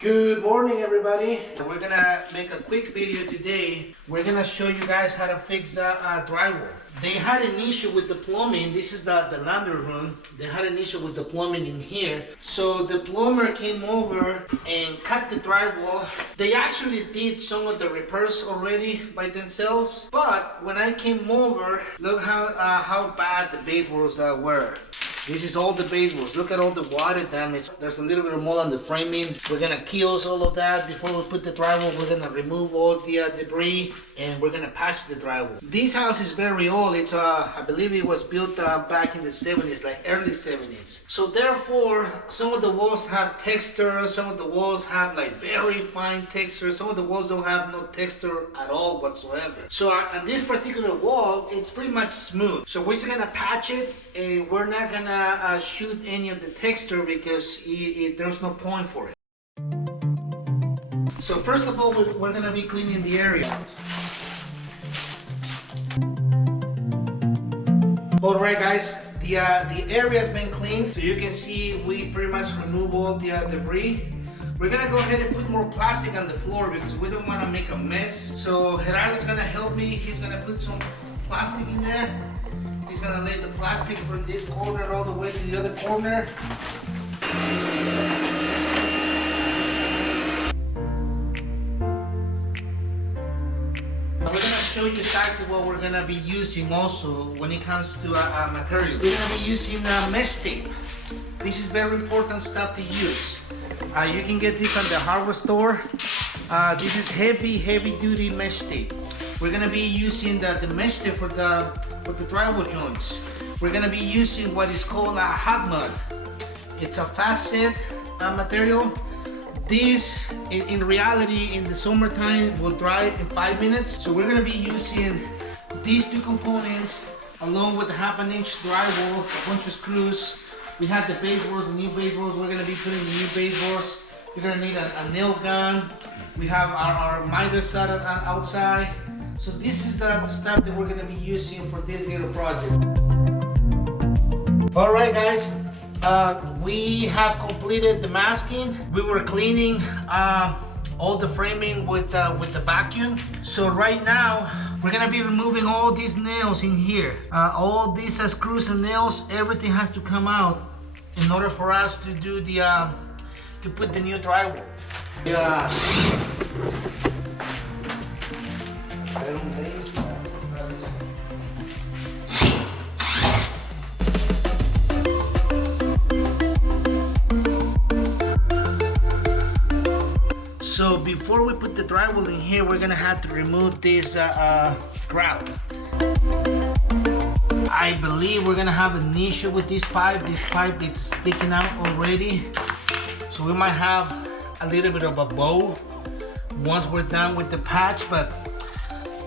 Good morning, everybody. We're gonna make a quick video today. We're gonna show you guys how to fix drywall. They had an issue with the plumbing. This is the laundry room. They had an issue with the plumbing in here. So the plumber came over and cut the drywall. They actually did some of the repairs already by themselves. But when I came over, look how bad the baseboards were. This is all the baseboards. Look at all the water damage. There's a little bit of mold on the framing. We're gonna kill all of that before we put the drywall. We're gonna remove all the debris and we're gonna patch the drywall. This house is very old. It's I believe it was built back in the 70s, like early 70s. So therefore, some of the walls have texture. Some of the walls have like very fine texture. Some of the walls don't have no texture at all whatsoever. So on this particular wall, it's pretty much smooth. So we're just gonna patch it, and we're not gonna shoot any of the texture because there's no point for it. So first of all, we're gonna be cleaning the area. All right, guys, the area has been cleaned. So you can see we pretty much remove all the debris. We're gonna go ahead and put more plastic on the floor because we don't wanna make a mess. So Gerardo's gonna help me. He's gonna put some plastic in there. He's gonna lay the plastic from this corner all the way to the other corner. We're gonna show you exactly what we're gonna be using also when it comes to materials. We're gonna be using mesh tape. This is very important stuff to use. You can get this at the hardware store. This is heavy duty mesh tape. We're gonna be using the mesh tape for the drywall joints. We're gonna be using what is called a hot mud. It's a fast set material. This, in reality, in the summertime, will dry in 5 minutes. So we're gonna be using these two components along with the 1/2 inch drywall, a bunch of screws. We have the baseboards, the new baseboards. We're gonna be putting the new baseboards. You're gonna need a nail gun. We have our miter set outside. So this is the stuff that we're gonna be using for this little project. All right, guys, we have completed the masking. We were cleaning all the framing with the vacuum. So right now, we're gonna be removing all these nails in here. All these screws and nails, everything has to come out in order for us to do to put the new drywall. Yeah. So before we put the drywall in here, we're gonna have to remove this grout. I believe we're gonna have an issue with this pipe. This pipe is sticking out already. So we might have a little bit of a bow once we're done with the patch, but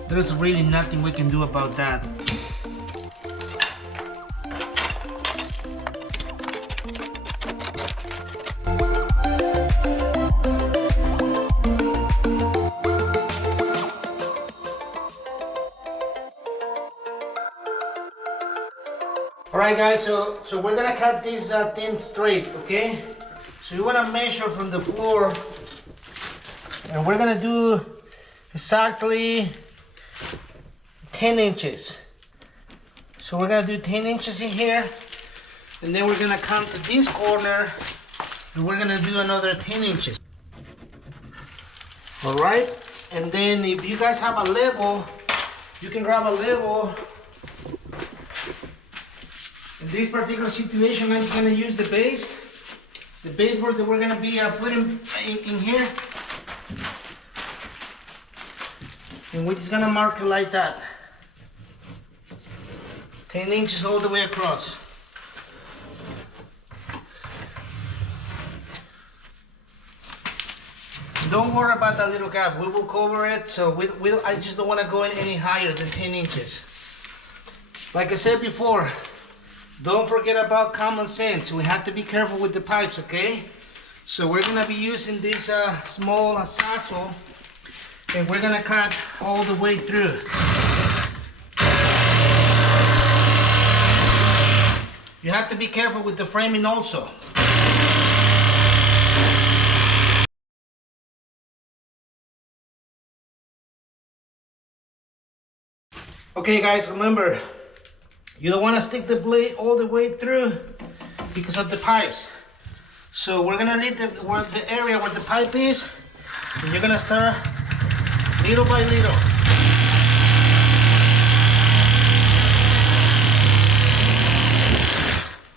there's really nothing we can do about that. All right, guys, so we're gonna cut this thing straight, okay? So you wanna measure from the floor, and we're gonna do exactly 10 inches. So we're gonna do 10 inches in here, and then we're gonna come to this corner, and we're gonna do another 10 inches. All right, and then if you guys have a level, you can grab a level. In this particular situation, I'm just gonna use the baseboards that we're gonna be putting in here. And we're just gonna mark it like that. 10 inches all the way across. Don't worry about that little gap. We will cover it. So I just don't wanna go any higher than 10 inches. Like I said before, don't forget about common sense. We have to be careful with the pipes, okay? So we're gonna be using this small sassoon, and we're gonna cut all the way through. You have to be careful with the framing also. Okay guys, remember, you don't want to stick the blade all the way through because of the pipes. So we're gonna leave the area where the pipe is, and you're gonna start little by little.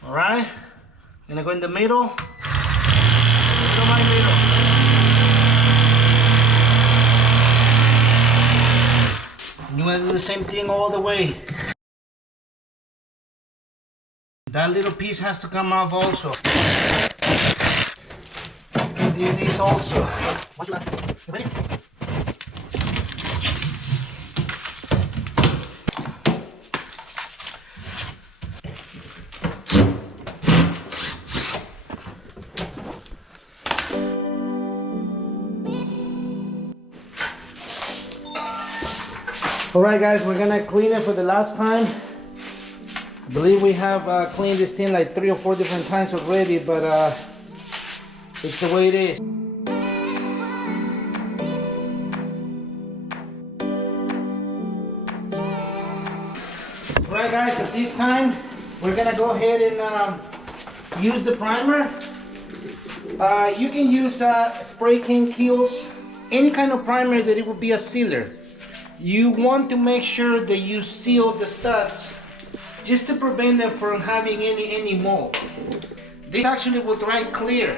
All right, gonna go in the middle, little by little. And you're gonna do the same thing all the way. That little piece has to come off also. Do these also. What you want? You ready? All right, guys, we're gonna clean it for the last time. I believe we have cleaned this thing like 3 or 4 different times already, but it's the way it is. Alright guys, at this time, we're gonna go ahead and use the primer. You can use spray can kills, any kind of primer that it will be a sealer. You want to make sure that you seal the studs just to prevent them from having any mold. This actually will dry clear.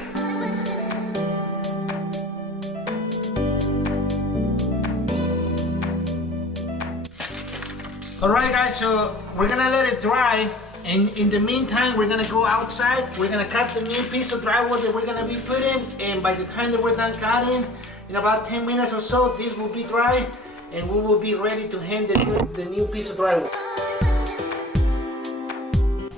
Alright guys, so we're gonna let it dry, and in the meantime we're gonna go outside. We're gonna cut the new piece of drywall that we're gonna be putting, and by the time that we're done cutting, in about 10 minutes or so, this will be dry and we will be ready to hang the new piece of drywall.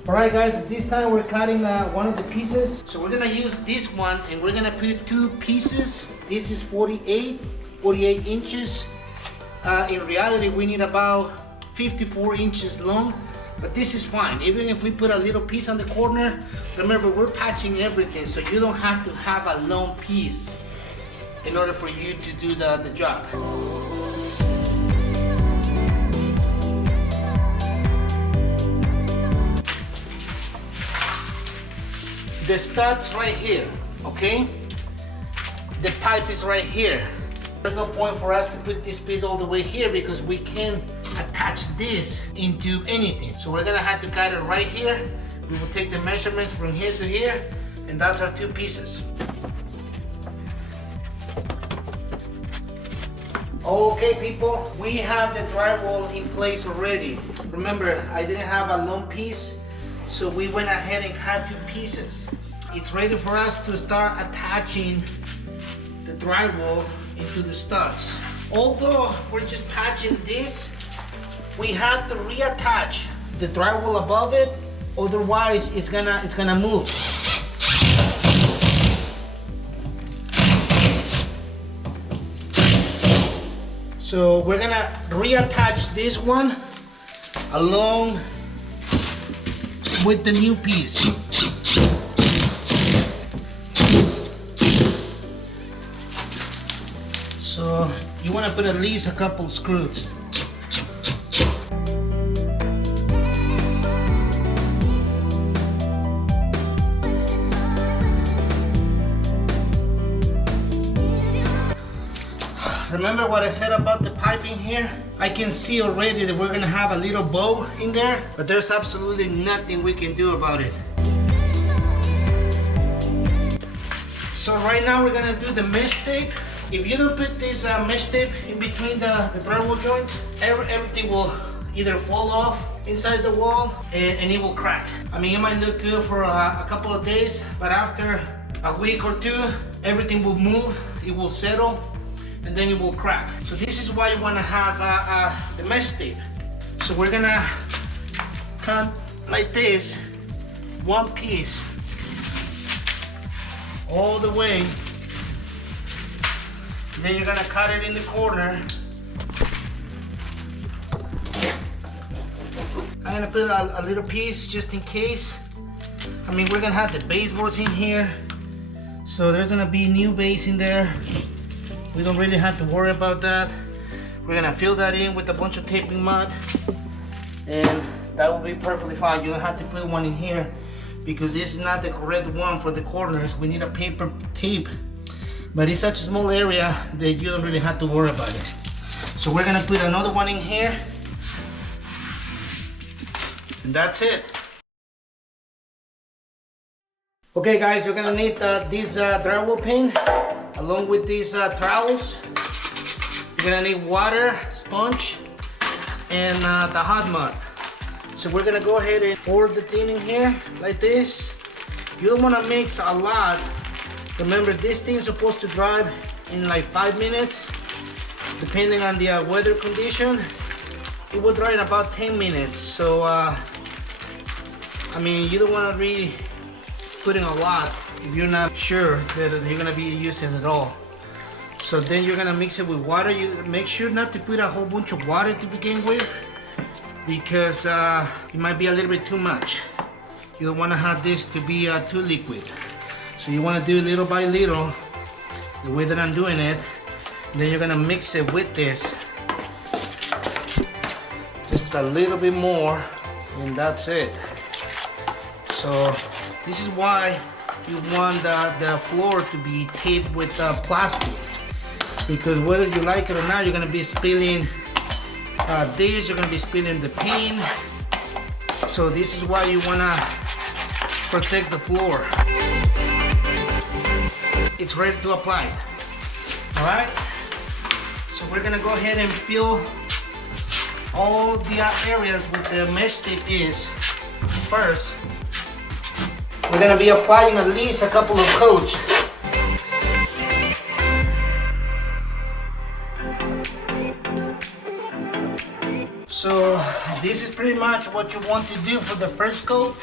Alright guys, at this time we're cutting one of the pieces. So we're gonna use this one and we're gonna put 2 pieces. This is 48 inches. In reality we need about 54 inches long, but this is fine. Even if we put a little piece on the corner, remember we're patching everything, so you don't have to have a long piece in order for you to do the job. The stud's right here, okay? The pipe is right here. There's no point for us to put this piece all the way here because we can't attach this into anything. So we're gonna have to cut it right here. We will take the measurements from here to here, and that's our 2 pieces. Okay people, we have the drywall in place already. Remember, I didn't have a long piece, so we went ahead and cut 2 pieces. It's ready for us to start attaching the drywall into the studs. Although we're just patching this, we have to reattach the drywall above it, otherwise it's gonna move. So we're gonna reattach this one along with the new piece. So you want to put at least a couple screws. Remember what I said about the piping here? I can see already that we're gonna have a little bow in there, but there's absolutely nothing we can do about it. So right now we're gonna do the mesh tape. If you don't put this mesh tape in between the drywall joints, everything will either fall off inside the wall and it will crack. I mean, it might look good for a couple of days, but after a week or 2, everything will move, it will settle, and then it will crack. So this is why you want to have the mesh tape. So we're gonna cut like this, 1 piece all the way. Then you're gonna cut it in the corner. I'm gonna put a little piece just in case. I mean, we're gonna have the baseboards in here, so there's gonna be new base in there. We don't really have to worry about that. We're gonna fill that in with a bunch of taping mud, and that will be perfectly fine. You don't have to put one in here because this is not the correct one for the corners. We need a paper tape, but it's such a small area that you don't really have to worry about it. So we're gonna put another one in here, and that's it. Okay guys, you're gonna need this drywall paint along with these trowels. You're gonna need water, sponge, and the hot mud. So we're gonna go ahead and pour the thing in here like this. You don't wanna mix a lot. Remember, this thing is supposed to dry in like 5 minutes. Depending on the weather condition, it will dry in about 10 minutes. So, I mean, you don't wanna really put in a lot if you're not sure that you're gonna be using it all. So then you're gonna mix it with water. You make sure not to put a whole bunch of water to begin with, because it might be a little bit too much. You don't want to have this to be too liquid. So you want to do it little by little, the way that I'm doing it. Then you're gonna mix it with this, just a little bit more, and that's it. So this is why you want the floor to be taped with plastic, because whether you like it or not, you're gonna be spilling this, you're gonna be spilling the paint. So this is why you wanna protect the floor. It's ready to apply. All right. So we're gonna go ahead and fill all the areas where the mesh tape is first. We're gonna be applying at least a couple of coats. So this is pretty much what you want to do for the first coat.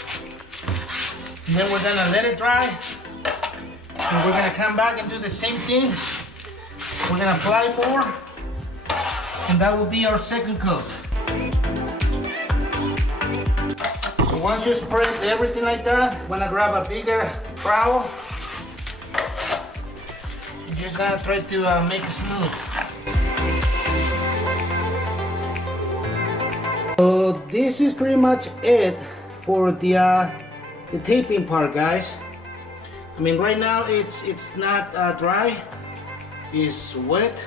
And then we're gonna let it dry. And we're gonna come back and do the same thing. We're gonna apply more. And that will be our second coat. So once you spread everything like that, I'm gonna grab a bigger trowel. You're just gonna try to make it smooth. So this is pretty much it for the taping part, guys. I mean, right now it's not dry, it's wet.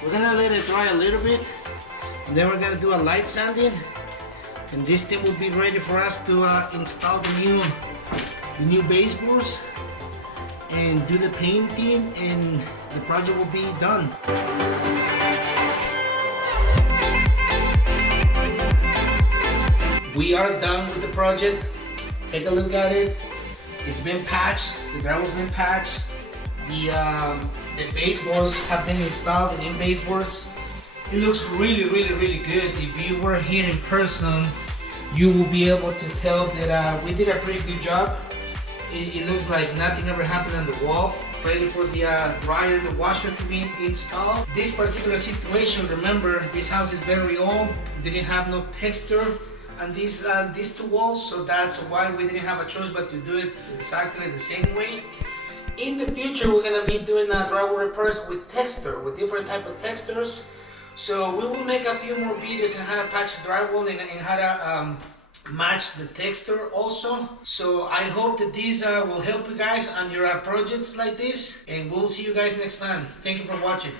We're gonna let it dry a little bit, and then we're gonna do a light sanding, and this thing will be ready for us to install the new baseboards and do the painting, and the project will be done. We are done with the project. Take a look at it. It's been patched. The drywall's been patched. The baseboards have been installed. The new baseboards. It looks really good. If you were here in person, you will be able to tell that we did a pretty good job. It looks like nothing ever happened on the wall. Ready for the dryer, the washer to be installed. This particular situation, remember, this house is very old. Didn't have no texture on these two walls, so that's why we didn't have a choice but to do it exactly the same way. In the future, we're gonna be doing drywall repairs with texture, with different type of textures. So we will make a few more videos on how to patch drywall and how to match the texture also. So I hope that these will help you guys on your projects like this, and we'll see you guys next time. Thank you for watching.